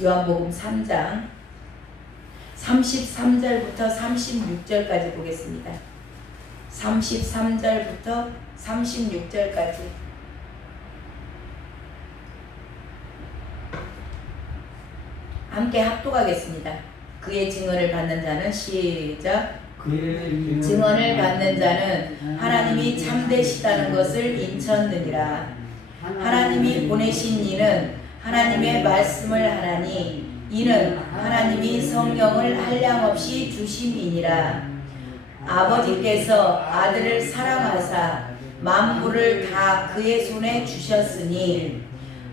요한복음 3장 33절부터 36절까지 보겠습니다. 33절부터 36절까지. 함께 합독하겠습니다. 그의 증언을 받는 자는 시작. 그의 증언을 받는 자는 하나님이 참되시다는 것을 인쳤느니라. 하나님이 보내신 이는 하나님의 말씀을 하나니 이는 하나님이 성령을 한량없이 주심이니라. 아버지께서 아들을 사랑하사 만물을 다 그의 손에 주셨으니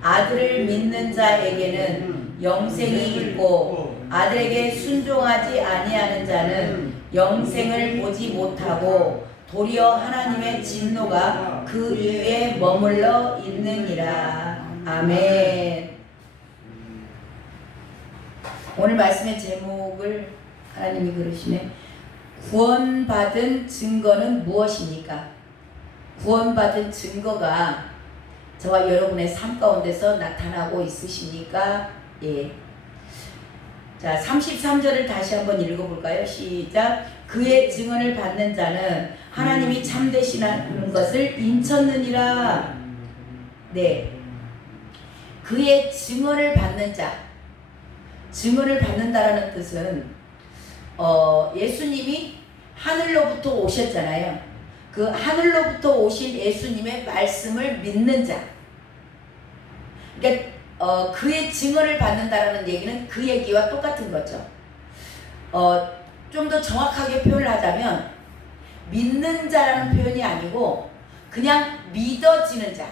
아들을 믿는 자에게는 영생이 있고 아들에게 순종하지 아니하는 자는 영생을 보지 못하고 도리어 하나님의 진노가 그 위에 머물러 있느니라. 아멘. 오늘 말씀의 제목을 하나님이 그러시네. 구원받은 증거는 무엇입니까? 구원받은 증거가 저와 여러분의 삶 가운데서 나타나고 있으십니까? 예. 자, 33절을 다시 한번 읽어볼까요? 시작. 그의 증언을 받는 자는 하나님이 참되시는 것을 인쳤느니라. 네. 그의 증언을 받는 자. 증언을 받는다라는 뜻은 예수님이 하늘로부터 오셨잖아요. 그 하늘로부터 오신 예수님의 말씀을 믿는 자. 그러니까 그의 증언을 받는다라는 얘기는 그 얘기와 똑같은 거죠. 좀 더 정확하게 표현을 하자면 믿는 자라는 표현이 아니고 그냥 믿어지는 자.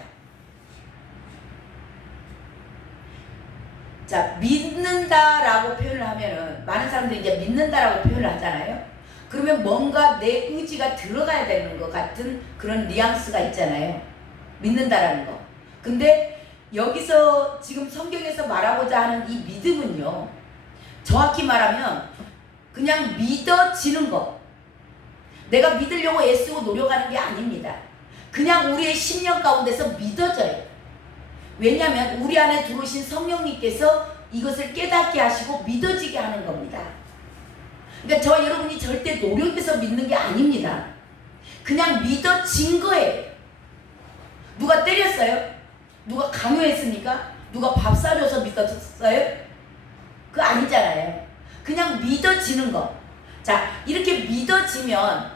자, 믿는다라고 표현을 하면은 많은 사람들이 이제 믿는다라고 표현을 하잖아요. 그러면 뭔가 내 의지가 들어가야 되는 것 같은 그런 뉘앙스가 있잖아요. 믿는다라는 거. 근데 여기서 지금 성경에서 말하고자 하는 이 믿음은요, 정확히 말하면 그냥 믿어지는 거. 내가 믿으려고 애쓰고 노력하는 게 아닙니다. 그냥 우리의 심령 가운데서 믿어져요. 왜냐하면 우리 안에 들어오신 성령님께서 이것을 깨닫게 하시고 믿어지게 하는 겁니다. 그러니까 저와 여러분이 절대 노력해서 믿는 게 아닙니다. 그냥 믿어진 거예요. 누가 때렸어요? 누가 강요했습니까? 누가 밥 사줘서 믿어졌어요? 그거 아니잖아요. 그냥 믿어지는 거. 자, 이렇게 믿어지면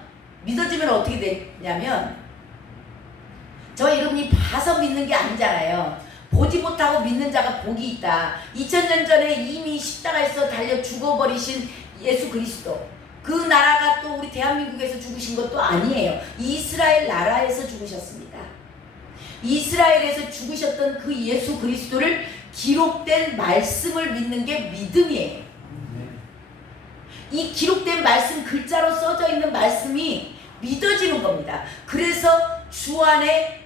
어떻게 되냐면 저와 여러분이 봐서 믿는 게 아니잖아요. 보지 못하고 믿는 자가 복이 있다. 2000년 전에 이미 십자가에서 달려 죽어버리신 예수 그리스도. 그 나라가 또 우리 대한민국에서 죽으신 것도 아니에요. 이스라엘 나라에서 죽으셨습니다. 이스라엘에서 죽으셨던 그 예수 그리스도를 기록된 말씀을 믿는 게 믿음이에요. 이 기록된 말씀, 글자로 써져 있는 말씀이 믿어지는 겁니다. 그래서 주 안에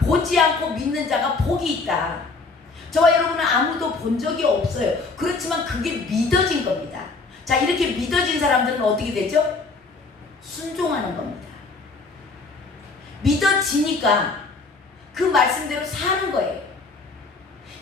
보지 않고 믿는 자가 복이 있다. 저와 여러분은 아무도 본 적이 없어요. 그렇지만 그게 믿어진 겁니다. 자, 이렇게 믿어진 사람들은 어떻게 되죠? 순종하는 겁니다. 믿어지니까 그 말씀대로 사는 거예요.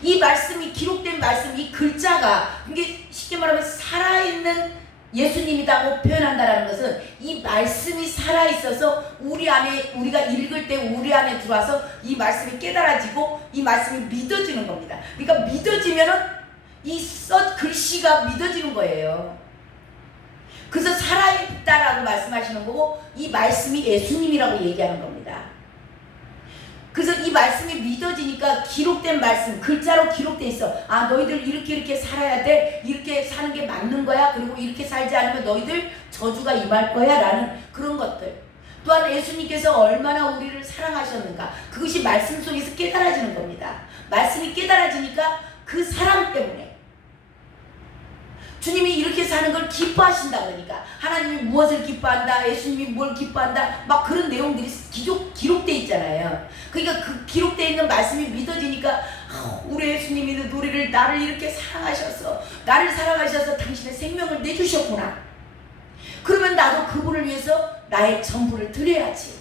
이 말씀이, 기록된 말씀, 이 글자가, 이게 쉽게 말하면 살아있는 예수님이라고 표현한다는 것은 이 말씀이 살아있어서 우리 안에, 우리가 읽을 때 우리 안에 들어와서 이 말씀이 깨달아지고 이 말씀이 믿어지는 겁니다. 그러니까 믿어지면은 이 글씨가 믿어지는 거예요. 그래서 살아있다라고 말씀하시는 거고 이 말씀이 예수님이라고 얘기하는 겁니다. 그래서 이 말씀이 믿어지니까 기록된 말씀, 글자로 기록돼 있어. 너희들 이렇게 살아야 돼. 이렇게 사는 게 맞는 거야. 그리고 이렇게 살지 않으면 너희들 저주가 임할 거야. 라는 그런 것들. 또한 예수님께서 얼마나 우리를 사랑하셨는가. 그것이 말씀 속에서 깨달아지는 겁니다. 말씀이 깨달아지니까 그 사랑 때문에 주님이 이렇게 사는 걸 기뻐하신다 그러니까 하나님이 무엇을 기뻐한다, 예수님이 뭘 기뻐한다, 막 그런 내용들이 기록돼 있잖아요. 그러니까 그 기록돼 있는 말씀이 믿어지니까 우리 예수님이 나를 이렇게 사랑하셔서 당신의 생명을 내주셨구나. 그러면 나도 그분을 위해서 나의 전부를 드려야지.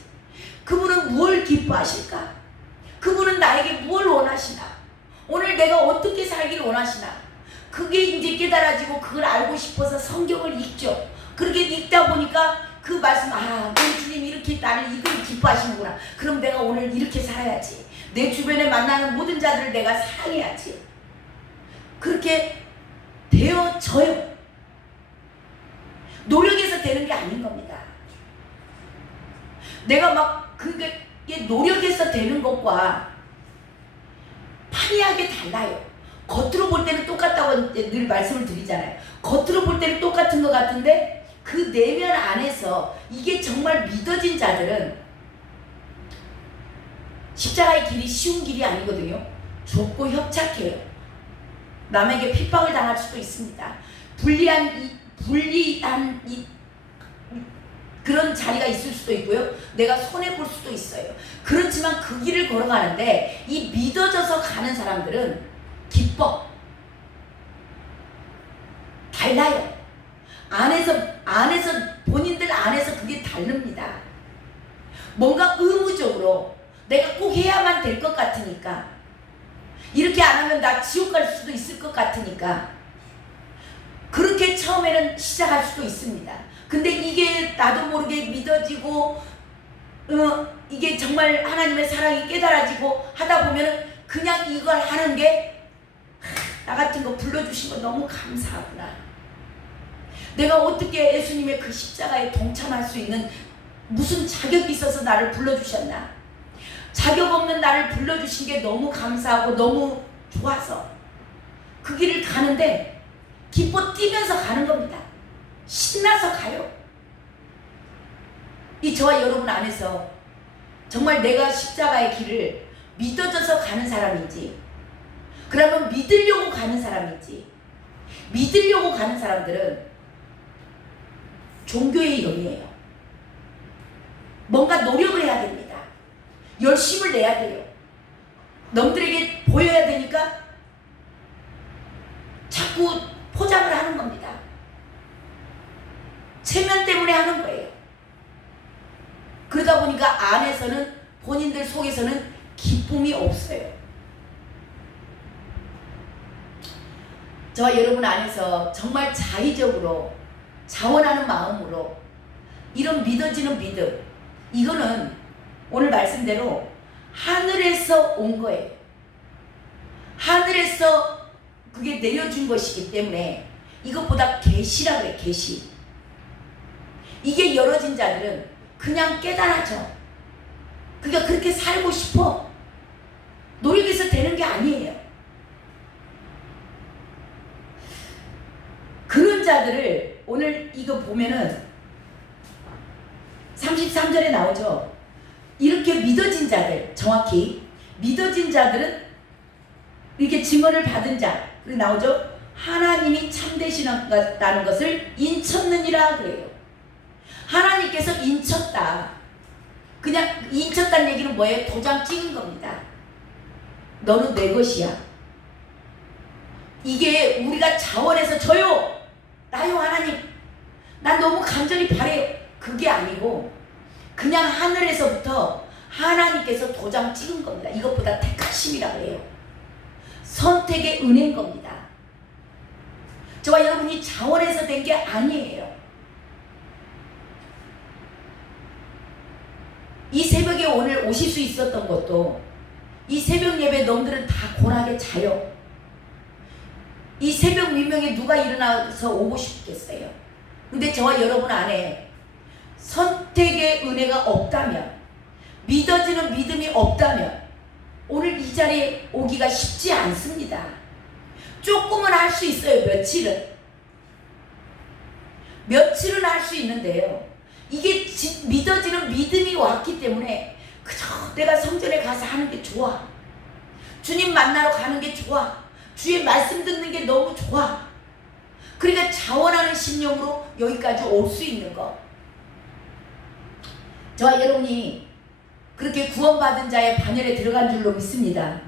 그분은 뭘 기뻐하실까? 그분은 나에게 뭘 원하시나? 오늘 내가 어떻게 살기를 원하시나? 그게 이제 깨달아지고 그걸 알고 싶어서 성경을 읽죠. 그렇게 읽다 보니까 그 말씀, 아, 우리 주님 이렇게 나를 이걸 기뻐하시는구나. 그럼 내가 오늘 이렇게 살아야지. 내 주변에 만나는 모든 자들을 내가 사랑해야지. 그렇게 되어져요. 노력해서 되는 게 아닌 겁니다. 내가 막 그게 노력해서 되는 것과 판이하게 달라요. 겉으로 볼 때는 똑같다고 늘 말씀을 드리잖아요. 겉으로 볼 때는 똑같은 것 같은데 그 내면 안에서 이게 정말 믿어진 자들은 십자가의 길이 쉬운 길이 아니거든요. 좁고 협착해요. 남에게 핍박을 당할 수도 있습니다. 불리한 그런 자리가 있을 수도 있고요. 내가 손해볼 수도 있어요. 그렇지만 그 길을 걸어가는데 이 믿어져서 가는 사람들은 기뻐. 달라요. 안에서 본인들 안에서 그게 다릅니다. 뭔가 의무적으로 내가 꼭 해야만 될 것 같으니까, 이렇게 안 하면 나 지옥 갈 수도 있을 것 같으니까 그렇게 처음에는 시작할 수도 있습니다. 근데 이게 나도 모르게 믿어지고 이게 정말 하나님의 사랑이 깨달아지고 하다 보면은 그냥 이걸 하는 게 나 같은 거 불러주신 거 너무 감사하구나. 내가 어떻게 예수님의 그 십자가에 동참할 수 있는 무슨 자격이 있어서 나를 불러주셨나. 자격 없는 나를 불러주신 게 너무 감사하고 너무 좋아서 그 길을 가는데 기뻐 뛰면서 가는 겁니다. 신나서 가요. 이 저와 여러분 안에서 정말 내가 십자가의 길을 믿어져서 가는 사람인지, 그러면 믿으려고 가는 사람인지, 믿으려고 가는 사람들은 종교의 영이에요. 뭔가 노력을 해야 됩니다. 열심을 내야 돼요. 남들에게 보여야 되니까 자꾸 포장을 하는 겁니다. 체면 때문에 하는 거예요. 그러다 보니까 안에서는, 본인들 속에서는 기쁨이 없어요. 저와 여러분 안에서 정말 자의적으로 자원하는 마음으로 이런 믿어지는 믿음, 이거는 오늘 말씀대로 하늘에서 온 거예요. 하늘에서 그게 내려준 것이기 때문에 이것보다 계시라고 해요. 계시. 이게 열어진 자들은 그냥 깨달아져. 그러니까 그렇게 살고 싶어. 노력해서 되는 게 아니에요. 그런 자들을 오늘 이거 보면은 33절에 나오죠. 이렇게 믿어진 자들, 정확히 믿어진 자들은 이렇게 증언을 받은 자, 그리고 나오죠. 하나님이 참되시다는 것을 인쳤느니라 그래요. 하나님께서 인쳤다. 그냥 인쳤다는 얘기는 뭐예요? 도장 찍은 겁니다. 너는 내 것이야. 이게 우리가 자원해서 저요, 나요 하나님, 난 너무 간절히 바래요. 그게 아니고 그냥 하늘에서부터 하나님께서 도장 찍은 겁니다. 이것보다 택하심이라고 해요. 선택의 은혜인 겁니다. 저와 여러분이 자원해서 된 게 아니에요. 이 새벽에 오늘 오실 수 있었던 것도, 이 새벽 예배 놈들은 다 고나게 자요. 이 새벽 민명에 누가 일어나서 오고 싶겠어요? 근데 저와 여러분 안에 선택의 은혜가 없다면, 믿어지는 믿음이 없다면 오늘 이 자리에 오기가 쉽지 않습니다. 조금은 할 수 있어요. 며칠은 할 수 있는데요, 이게 믿어지는 믿음이 왔기 때문에 그저 내가 성전에 가서 하는 게 좋아, 주님 만나러 가는 게 좋아, 주의 말씀 듣는 게 너무 좋아. 그러니까 자원하는 심령으로 여기까지 올 수 있는 거. 저와 여러분이 그렇게 구원받은 자의 반열에 들어간 줄로 믿습니다.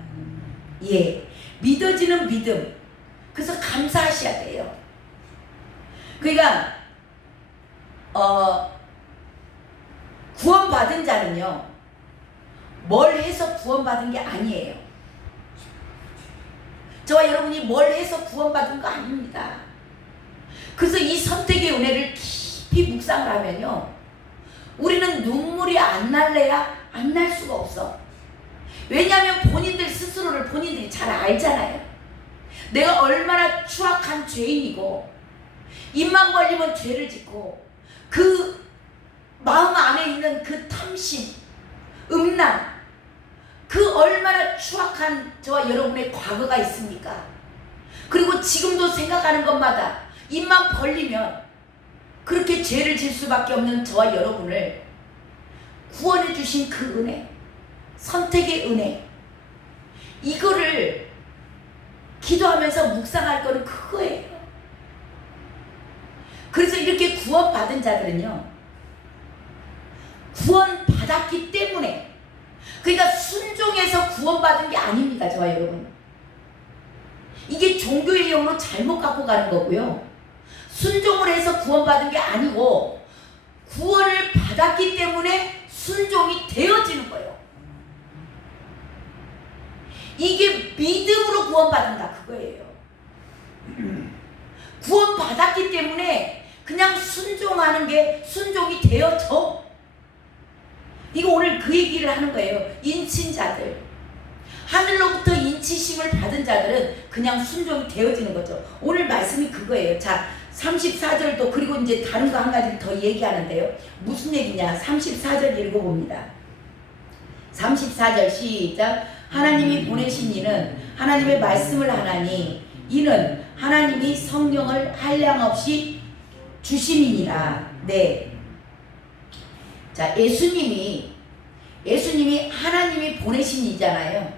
예, 믿어지는 믿음. 그래서 감사하셔야 돼요. 그러니까 구원받은 자는요, 뭘 해서 구원받은 게 아니에요. 저와 여러분이 뭘 해서 구원받은 거 아닙니다. 그래서 이 선택의 은혜를 깊이 묵상을 하면요, 우리는 눈물이 안 날래야 안 날 수가 없어. 왜냐하면 본인들 스스로를 본인들이 잘 알잖아요. 내가 얼마나 추악한 죄인이고, 입만 벌리면 죄를 짓고, 그 마음 안에 있는 그 탐심, 음란, 그 얼마나 추악한 저와 여러분의 과거가 있습니까? 그리고 지금도 생각하는 것마다 입만 벌리면 그렇게 죄를 질 수밖에 없는 저와 여러분을 구원해 주신 그 은혜, 선택의 은혜, 이거를 기도하면서 묵상할 거는 그거예요. 그래서 이렇게 구원받은 자들은요, 구원받았기 때문에, 그러니까 순종해서 구원받은 게 아닙니다, 저와 여러분. 이게 종교의 용어로 잘못 갖고 가는 거고요. 순종을 해서 구원받은 게 아니고 구원을 받았기 때문에 순종이 되어지는 거예요. 이게 믿음으로 구원받는다, 그거예요. 구원받았기 때문에 그냥 순종하는 게 순종이 되어져. 이거 오늘 그 얘기를 하는 거예요. 인친자들, 하늘로부터 인치심을 받은 자들은 그냥 순종이 되어지는 거죠. 오늘 말씀이 그거예요. 자, 34절도, 그리고 이제 다른 거 한 가지 더 얘기하는데요. 무슨 얘기냐? 34절 읽어봅니다. 34절 시작. 하나님이 보내신 이는 하나님의 말씀을 하나니 이는 하나님이 성령을 한량없이 주심이니라. 네. 자, 예수님이 하나님이 보내신 이잖아요.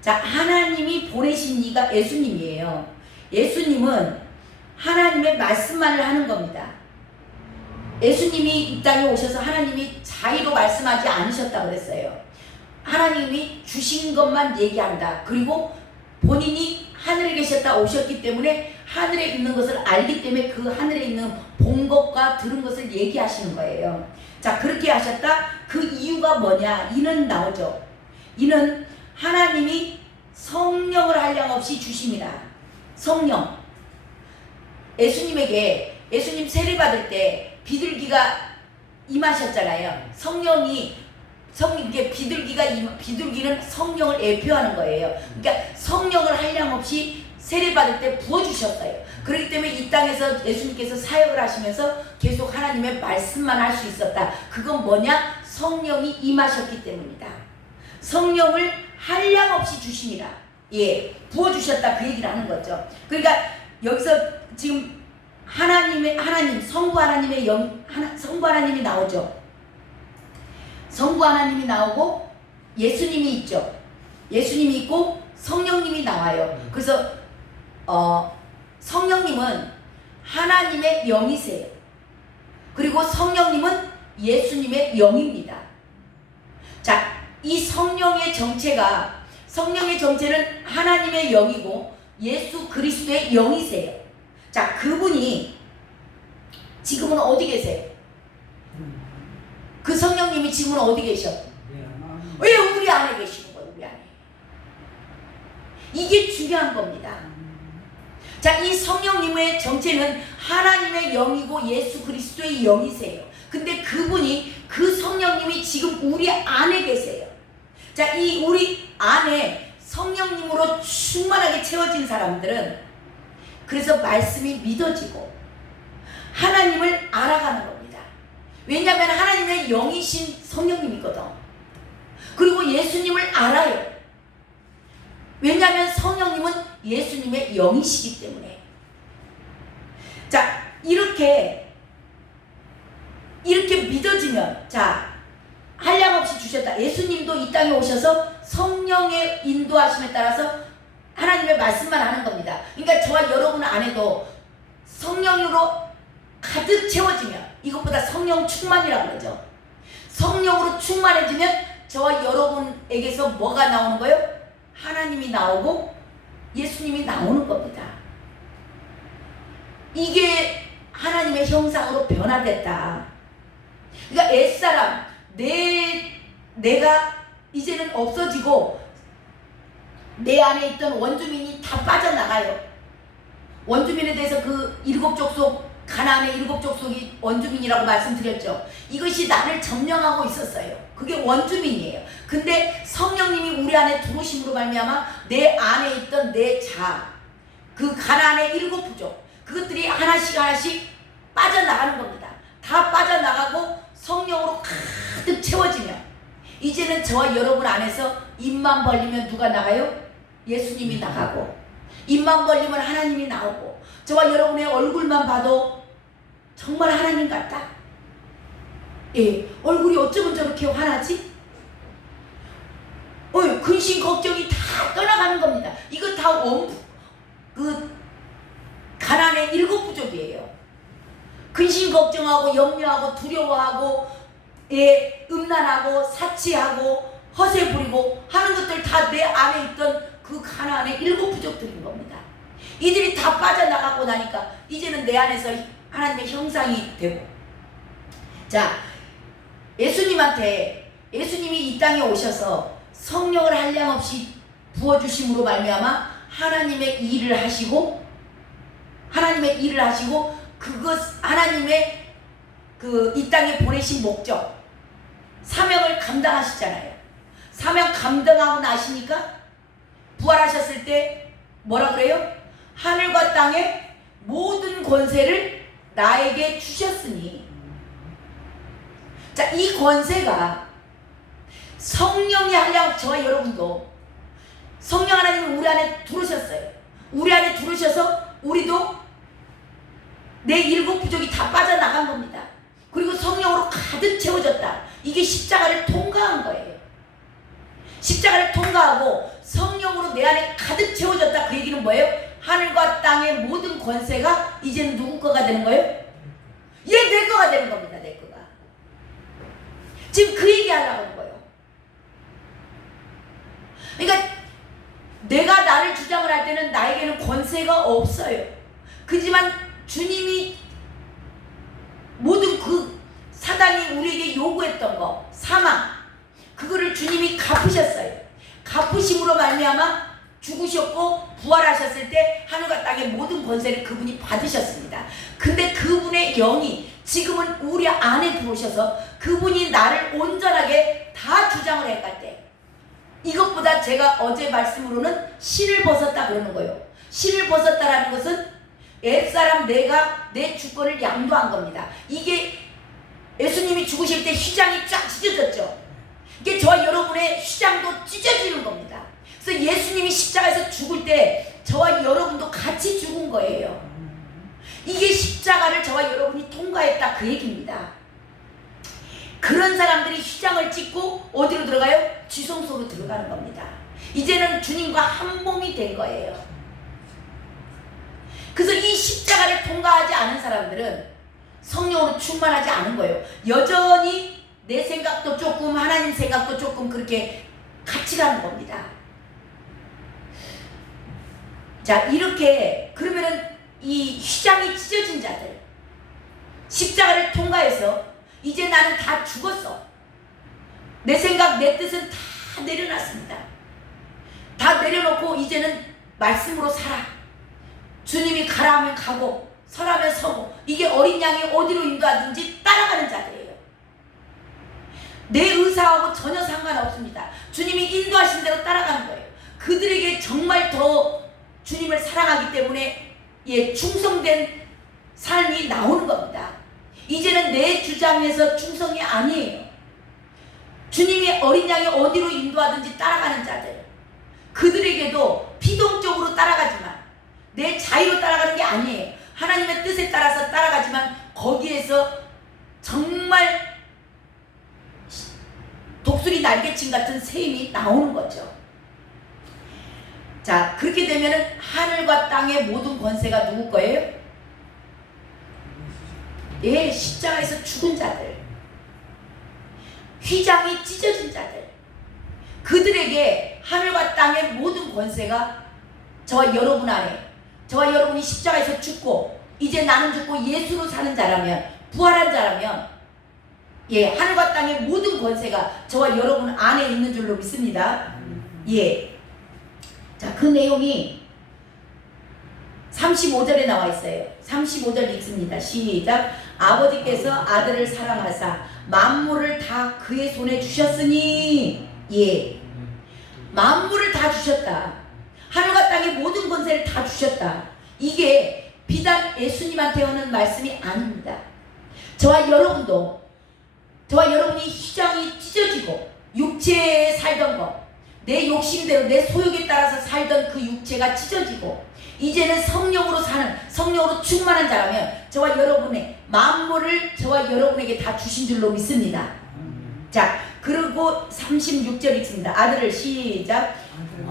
자, 하나님이 보내신 이가 예수님이에요. 예수님은 하나님의 말씀만을 하는 겁니다. 예수님이 이 땅에 오셔서 하나님이 자의로 말씀하지 않으셨다고 그랬어요. 하나님이 주신 것만 얘기한다. 그리고 본인이 하늘에 계셨다 오셨기 때문에 하늘에 있는 것을 알기 때문에 그 하늘에 있는 본 것과 들은 것을 얘기하시는 거예요. 자, 그렇게 하셨다. 그 이유가 뭐냐? 이는 나오죠. 이는 하나님이 성령을 한량없이 주심이라. 성령. 예수님 세례 받을 때 비둘기가 임하셨잖아요. 비둘기는 성령을 예표하는 거예요. 그러니까 성령을 한량없이 세례 받을 때 부어주셨어요. 그렇기 때문에 이 땅에서 예수님께서 사역을 하시면서 계속 하나님의 말씀만 할 수 있었다. 그건 뭐냐? 성령이 임하셨기 때문이다. 성령을 한량없이 주심이라. 예, 부어주셨다, 그 얘기를 하는 거죠. 그러니까 여기서 지금 성부 하나님이 나오죠. 성부 하나님이 나오고 예수님이 있죠. 예수님이 있고 성령님이 나와요. 그래서 성령님은 하나님의 영이세요. 그리고 성령님은 예수님의 영입니다. 자, 이 성령의 정체는 하나님의 영이고 예수 그리스도의 영이세요. 자, 그분이 지금은 어디 계세요? 그 성령님이 지금은 어디 계셔? 왜 우리 안에 계시는 거예요? 우리 안에. 이게 중요한 겁니다. 자, 이 성령님의 정체는 하나님의 영이고 예수 그리스도의 영이세요. 근데 그 성령님이 지금 우리 안에 계세요. 자, 이 우리 안에 성령님으로 충만하게 채워진 사람들은 그래서 말씀이 믿어지고 하나님을 알아가는 겁니다. 왜냐하면 하나님의 영이신 성령님이거든. 그리고 예수님을 알아요. 왜냐하면 성령님은 예수님의 영이시기 때문에. 자, 이렇게 믿어지면, 자, 한량없이 주셨다. 예수님도 이 땅에 오셔서 성령의 인도하심에 따라서 하나님의 말씀만 하는 겁니다. 그러니까 저와 여러분 안에도 성령으로 가득 채워지면, 이것보다 성령 충만이라고 그러죠. 성령으로 충만해지면 저와 여러분에게서 뭐가 나오는 거예요? 하나님이 나오고 예수님이 나오는 겁니다. 이게 하나님의 형상으로 변화됐다. 그러니까 옛사람, 내가 이제는 없어지고 내 안에 있던 원주민이 다 빠져나가요. 원주민에 대해서 그 7족속, 가나안의 7족속이 원주민이라고 말씀드렸죠. 이것이 나를 점령하고 있었어요. 그게 원주민이에요. 근데 성령님이 우리 안에 들어오심으로 말미암아 내 안에 있던 내 자아, 그 가나안의 7부족, 그것들이 하나씩 하나씩 빠져나가는 겁니다. 다 빠져나가고 성령으로 가득 채워지면 이제는 저와 여러분 안에서 입만 벌리면 누가 나가요? 예수님이 나가고, 입만 벌리면 하나님이 나오고, 저와 여러분의 얼굴만 봐도 정말 하나님 같다. 예, 얼굴이 어쩌면 저렇게 환하지? 근심 걱정이 다 떠나가는 겁니다. 이거 다 가나안의 7부족이에요. 근심 걱정하고 염려하고 두려워하고, 예, 음란하고 사치하고 허세 부리고 하는 것들 다 내 안에 있던 그 가나안의 7부족들인 겁니다. 이들이 다 빠져나가고 나니까 이제는 내 안에서 하나님의 형상이 되고, 자, 예수님이 이 땅에 오셔서 성령을 한량없이 부어주심으로 말미암아 하나님의 일을 하시고 그것 하나님의 이 땅에 보내신 목적, 사명을 감당하시잖아요. 사명 감당하고 나시니까 부활하셨을 때 뭐라 그래요? 하늘과 땅의 모든 권세를 나에게 주셨으니. 자, 이 권세가 성령이 하려 저와 여러분도 성령 하나님이 우리 안에 들어오셨어요. 우리 안에 들어오셔서 우리도 내 7부족이 다 빠져나간 겁니다. 그리고 성령으로 가득 채워졌다. 이게 십자가를 통과한 거예요. 십자가를 통과하고 성령으로 내 안에 가득 채워졌다. 그 얘기는 뭐예요? 하늘과 땅의 모든 권세가 이제는 누구 거가 되는 거예요? 내 거가 되는 겁니다. 내 거가. 지금 그 얘기 하려고 하는 거예요. 그러니까 내가 나를 주장을 할 때는 나에게는 권세가 없어요. 그지만 주님이 모든 그 사단이 우리에게 요구했던 거, 사망, 그거를 주님이 갚으셨어요. 갚으심으로 말미암아 죽으셨고 부활하셨을 때 하늘과 땅의 모든 권세를 그분이 받으셨습니다. 근데 그분의 영이 지금은 우리 안에 들어오셔서 그분이 나를 온전하게 다 주장을 해갈 때, 이것보다 제가 어제 말씀으로는 실을 벗었다 그러는 거예요. 실을 벗었다라는 것은 옛사람 내가 내 주권을 양도한 겁니다. 이게 예수님이 죽으실 때 휘장이 쫙 찢어졌죠. 이게 저와 여러분의 휘장도 찢어지는 겁니다. 그래서 예수님이 십자가에서 죽을 때 저와 여러분도 같이 죽은 거예요. 이게 십자가를 저와 여러분이 통과했다 그 얘기입니다. 그런 사람들이 휘장을 찢고 어디로 들어가요? 지성소로 들어가는 겁니다. 이제는 주님과 한 몸이 된 거예요. 그래서 이 십자가를 통과하지 않은 사람들은 성령으로 충만하지 않은 거예요. 여전히 내 생각도 조금 하나님 생각도 조금 그렇게 같이 가는 겁니다. 자, 이렇게 그러면은 이 휘장이 찢어진 자들, 십자가를 통과해서 이제 나는 다 죽었어. 내 생각 내 뜻은 다 내려놨습니다. 다 내려놓고 이제는 말씀으로 살아. 주님이 가라 하면 가고 서라면 서고, 이게 어린 양이 어디로 인도하든지 따라가는 자들이에요. 내 의사하고 전혀 상관없습니다. 주님이 인도하신 대로 따라가는 거예요. 그들에게 정말 더 주님을 사랑하기 때문에 충성된 삶이 나오는 겁니다. 이제는 내 주장에서 충성이 아니에요. 주님이 어린 양이 어디로 인도하든지 따라가는 자들, 그들에게도 피동적으로 따라가지만 내 자유로 따라가는 게 아니에요. 하나님의 뜻에 따라서 따라가지만 거기에서 정말 독수리 날개침 같은 샘이 나오는 거죠. 자, 그렇게 되면은 하늘과 땅의 모든 권세가 누구 거예요? 십자가에서 죽은 자들, 휘장이 찢어진 자들, 그들에게 하늘과 땅의 모든 권세가 저와 여러분 안에, 저와 여러분이 십자가에서 죽고 이제 나는 죽고 예수로 사는 자라면, 부활한 자라면 하늘과 땅의 모든 권세가 저와 여러분 안에 있는 줄로 믿습니다. 자, 그 내용이 35절에 나와 있어요. 35절 읽습니다. 시작. 아버지께서 아들을 사랑하사 만물을 다 그의 손에 주셨으니, 예, 만물을 다 주셨다. 하늘과 땅의 모든 권세를 다 주셨다. 이게 비단 예수님한테 오는 말씀이 아닙니다. 저와 여러분도, 저와 여러분이 휘장이 찢어지고 육체에 살던 것, 내 욕심대로 내 소욕에 따라서 살던 그 육체가 찢어지고 이제는 성령으로 사는, 성령으로 충만한 자라면 저와 여러분의 만물을 저와 여러분에게 다 주신 줄로 믿습니다. 자, 그리고 36절 읽습니다. 아들을, 시작.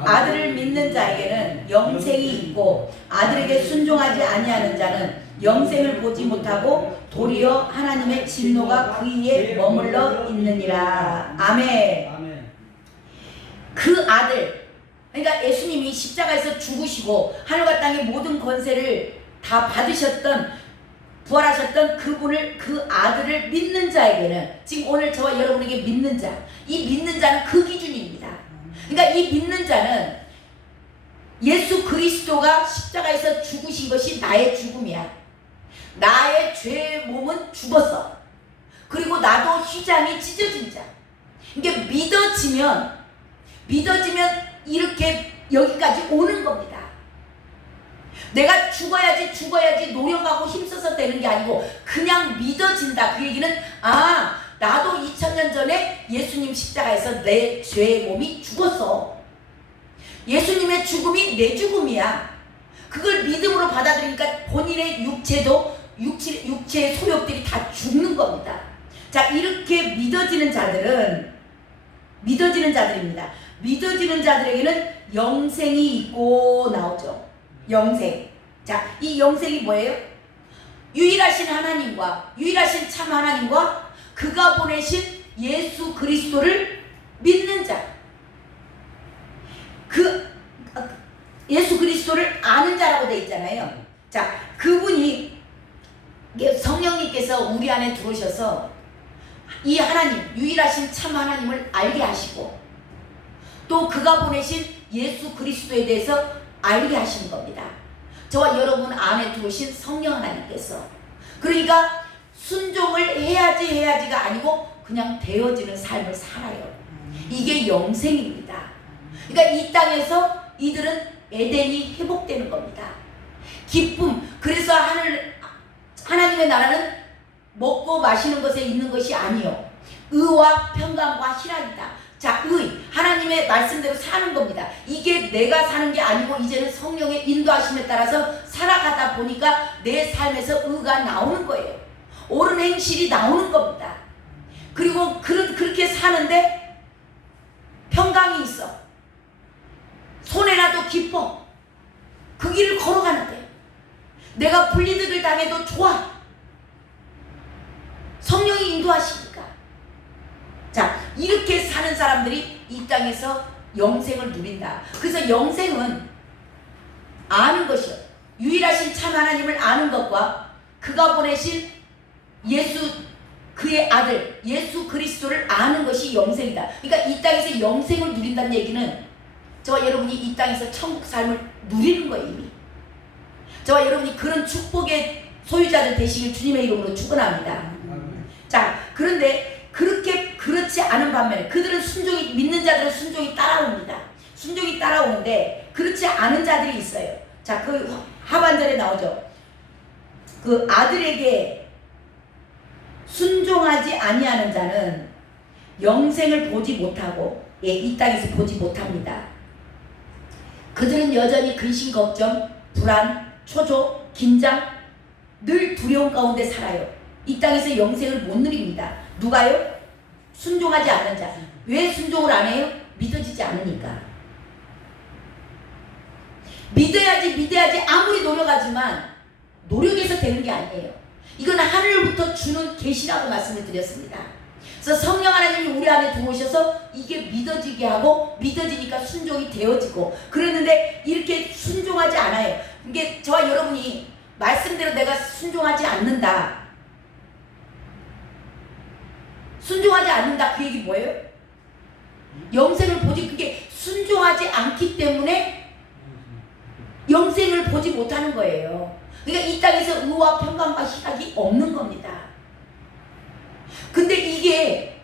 아들을 믿는 자에게는 영생이 있고 아들에게 순종하지 아니하는 자는 영생을 보지 못하고 도리어 하나님의 진노가 그이에 머물러 있느니라. 아멘. 그 아들, 그러니까 예수님이 십자가에서 죽으시고 하늘과 땅의 모든 권세를 다 받으셨던, 부활하셨던 그분을, 그 아들을 믿는 자에게는, 지금 오늘 저와 여러분에게 믿는 자, 이 믿는 자는 그 기준입니다. 그러니까 이 믿는 자는 예수 그리스도가 십자가에서 죽으신 것이 나의 죽음이야. 나의 죄의 몸은 죽었어. 그리고 나도 휘장이 찢어진 자. 이게 믿어지면 이렇게 여기까지 오는 겁니다. 내가 죽어야지 노력하고 힘써서 되는 게 아니고 그냥 믿어진다. 그 얘기는, 아, 나도 2000년 전에 예수님 십자가에서 내 죄의 몸이 죽었어. 예수님의 죽음이 내 죽음이야. 그걸 믿음으로 받아들이니까 본인의 육체의 소욕들이 다 죽는 겁니다. 자, 이렇게 믿어지는 자들입니다. 믿어지는 자들에게는 영생이 있고 나오죠. 영생. 자, 이 영생이 뭐예요? 유일하신 하나님과, 유일하신 참 하나님과 그가 보내신 예수 그리스도를 믿는 자. 예수 그리스도를 아는 자라고 되어 있잖아요. 자, 그분이, 성령님께서 우리 안에 들어오셔서 이 하나님, 유일하신 참 하나님을 알게 하시고 또 그가 보내신 예수 그리스도에 대해서 알게 하시는 겁니다. 저와 여러분 안에 들어오신 성령 하나님께서. 그러니까 순종을 해야지가 아니고 그냥 되어지는 삶을 살아요. 이게 영생입니다. 그러니까 이 땅에서 이들은 에덴이 회복되는 겁니다. 기쁨. 그래서 하나님의 나라는 먹고 마시는 것에 있는 것이 아니요, 의와 평강과 희락이다. 자, 의, 하나님의 말씀대로 사는 겁니다. 이게 내가 사는 게 아니고 이제는 성령의 인도하심에 따라서 살아가다 보니까 내 삶에서 의가 나오는 거예요. 옳은 행실이 나오는 겁니다. 그리고 그렇게 사는데 평강이 있어. 손해나도 기뻐. 그 길을 걸어가는데 내가 불이득을 당해도 좋아. 성령이 인도하시니까. 자, 이렇게 사는 사람들이 이 땅에서 영생을 누린다. 그래서 영생은 아는 것이요, 유일하신 참 하나님을 아는 것과 그가 보내신 그의 아들 예수 그리스도를 아는 것이 영생이다. 그러니까 이 땅에서 영생을 누린다는 얘기는 저와 여러분이 이 땅에서 천국 삶을 누리는 거예요. 이미 저와 여러분이 그런 축복의 소유자들 되시길 주님의 이름으로 축원합니다. 자, 그런데 그렇지 않은 반면에 그들은 믿는 자들은 순종이 따라옵니다. 순종이 따라오는데 그렇지 않은 자들이 있어요. 자, 그 하반절에 나오죠. 그 아들에게 순종하지 아니하는 자는 영생을 보지 못하고, 예, 이 땅에서 보지 못합니다. 그들은 여전히 근심, 걱정, 불안, 초조, 긴장, 늘 두려움 가운데 살아요. 이 땅에서 영생을 못 누립니다. 누가요? 순종하지 않는 자. 왜 순종을 안 해요? 믿어지지 않으니까. 믿어야지 아무리 노력하지만 노력해서 되는 게 아니에요. 이건 하늘부터 주는 계시라고 말씀을 드렸습니다. 그래서 성령 하나님이 우리 안에 들어오셔서 이게 믿어지게 하고 믿어지니까 순종이 되어지고 그러는데 이렇게 순종하지 않아요. 이게 저와 여러분이 말씀대로 내가 순종하지 않는다. 순종하지 않는다. 그 얘기 뭐예요? 영생을 보지. 그게 순종하지 않기 때문에 영생을 보지 못하는 거예요. 그러니까 이 땅에서 의와 평강과 희락이 없는 겁니다. 근데 이게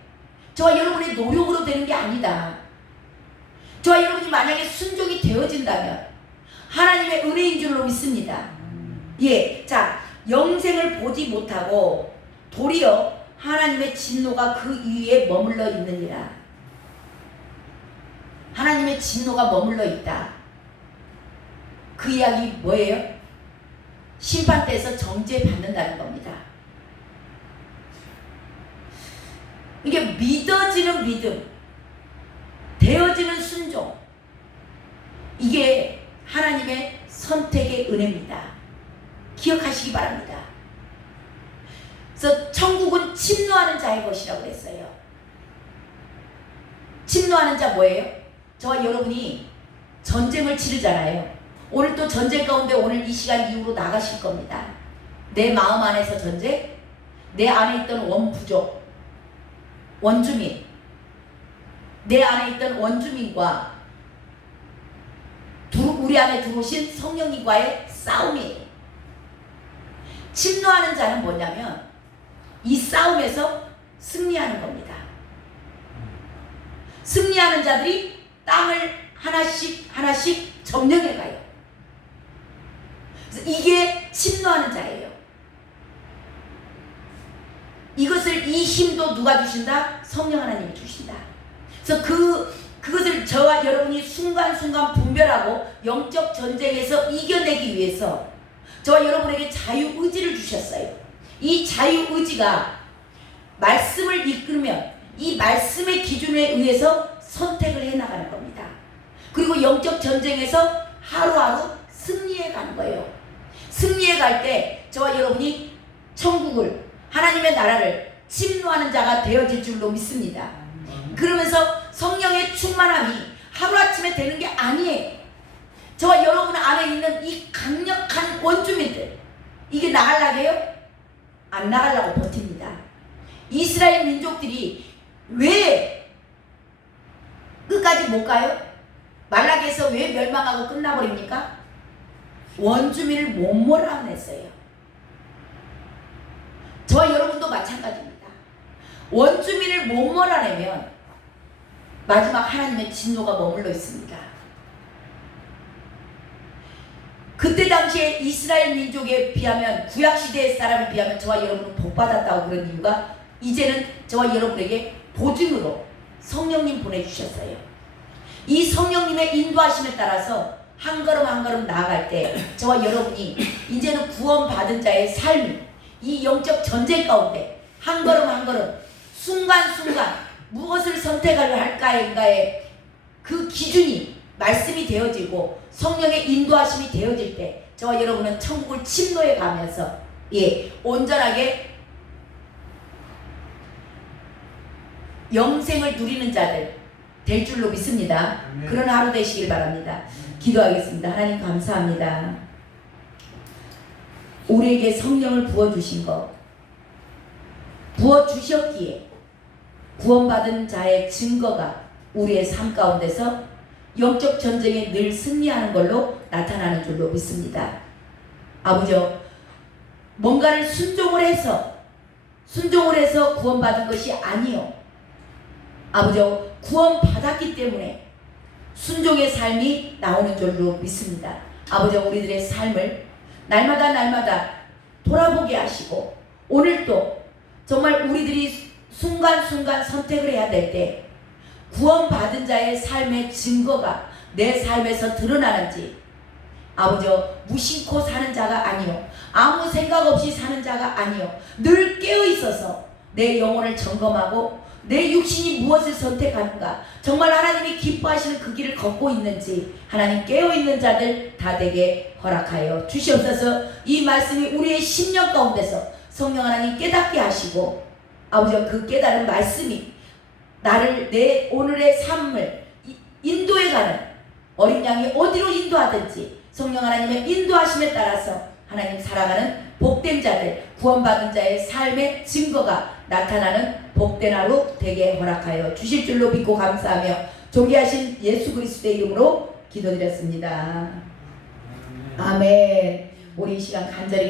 저와 여러분의 노력으로 되는 게 아니다. 저와 여러분이 만약에 순종이 되어진다면 하나님의 은혜인 줄로 믿습니다. 예, 자, 영생을 보지 못하고 도리어 하나님의 진노가 그 위에 머물러 있느니라. 하나님의 진노가 머물러 있다. 그 이야기 뭐예요? 심판대에서 정죄받는다는 겁니다. 이게 믿어지는 믿음, 되어지는 순종, 이게 하나님의 선택의 은혜입니다. 기억하시기 바랍니다. 그래서 천국은 침노하는 자의 것이라고 했어요. 침노하는 자 뭐예요? 저와 여러분이 전쟁을 치르잖아요. 오늘 또 전쟁 가운데 오늘 이 시간 이후로 나가실 겁니다. 내 마음 안에서 전쟁, 내 안에 있던 원부족, 원주민, 내 안에 있던 원주민과 우리 안에 들어오신 성령님과의 싸움이에요. 침노하는 자는 뭐냐면 이 싸움에서 승리하는 겁니다. 승리하는 자들이 땅을 하나씩 하나씩 점령해 가요. 그래서 이게 침노하는 자예요. 이것을, 이 힘도 누가 주신다? 성령 하나님이 주신다. 그래서 그것을 저와 여러분이 순간순간 분별하고 영적 전쟁에서 이겨내기 위해서 저와 여러분에게 자유의지를 주셨어요. 이 자유의지가 말씀을 이끌면 이 말씀의 기준에 의해서 선택을 해나가는 겁니다. 그리고 영적 전쟁에서 하루하루 승리해 가는 거예요. 승리해 갈 때 저와 여러분이 천국을, 하나님의 나라를 침노하는 자가 되어질 줄로 믿습니다. 그러면서 성령의 충만함이 하루아침에 되는 게 아니에요. 저와 여러분 안에 있는 이 강력한 원주민들, 이게 나가려고 해요? 안 나가려고 버팁니다. 이스라엘 민족들이 왜 끝까지 못 가요? 말라기에서 왜 멸망하고 끝나버립니까? 원주민을 못 몰아냈어요. 저와 여러분도 마찬가지입니다. 원주민을 못 몰아내면 마지막 하나님의 진노가 머물러 있습니다. 그때 당시에 이스라엘 민족에 비하면, 구약시대의 사람에 비하면 저와 여러분은 복받았다고 그런 이유가, 이제는 저와 여러분에게 보증으로 성령님 보내주셨어요. 이 성령님의 인도하심에 따라서 한 걸음 한 걸음 나아갈 때 저와 여러분이 이제는 구원받은 자의 삶이 이 영적 전쟁 가운데 한 걸음 한 걸음 순간순간 무엇을 선택하려 할까인가의 그 기준이 말씀이 되어지고 성령의 인도하심이 되어질 때 저와 여러분은 천국을 침노해 가면서 온전하게 영생을 누리는 자들 될 줄로 믿습니다. 그런 하루 되시길 바랍니다. 기도하겠습니다. 하나님 감사합니다. 우리에게 성령을 부어주신 것, 부어주셨기에 구원받은 자의 증거가 우리의 삶 가운데서 영적 전쟁에 늘 승리하는 걸로 나타나는 줄로 믿습니다. 아버지요, 뭔가를 순종을 해서 구원받은 것이 아니요, 아버지요, 구원받았기 때문에 순종의 삶이 나오는 줄로 믿습니다. 아버지요, 우리들의 삶을 날마다 돌아보게 하시고 오늘도 정말 우리들이 순간순간 선택을 해야 될 때 구원받은 자의 삶의 증거가 내 삶에서 드러나는지, 아버지요, 무심코 사는 자가 아니요, 아무 생각 없이 사는 자가 아니요, 늘 깨어있어서 내 영혼을 점검하고 내 육신이 무엇을 선택하는가, 정말 하나님이 기뻐하시는 그 길을 걷고 있는지 하나님 깨어있는 자들 다 되게 허락하여 주시옵소서. 이 말씀이 우리의 심령 가운데서 성령 하나님 깨닫게 하시고 아버지와 그 깨달은 말씀이 나를, 내 오늘의 삶을 인도해가는, 어린 양이 어디로 인도하든지 성령 하나님의 인도하심에 따라서 하나님 살아가는 복된 자들, 구원받은 자의 삶의 증거가 나타나는 복된 하루 되게 허락하여 주실 줄로 믿고 감사하며 존귀하신 예수 그리스도의 이름으로 기도드렸습니다. 아멘. 우리 이 시간 간절히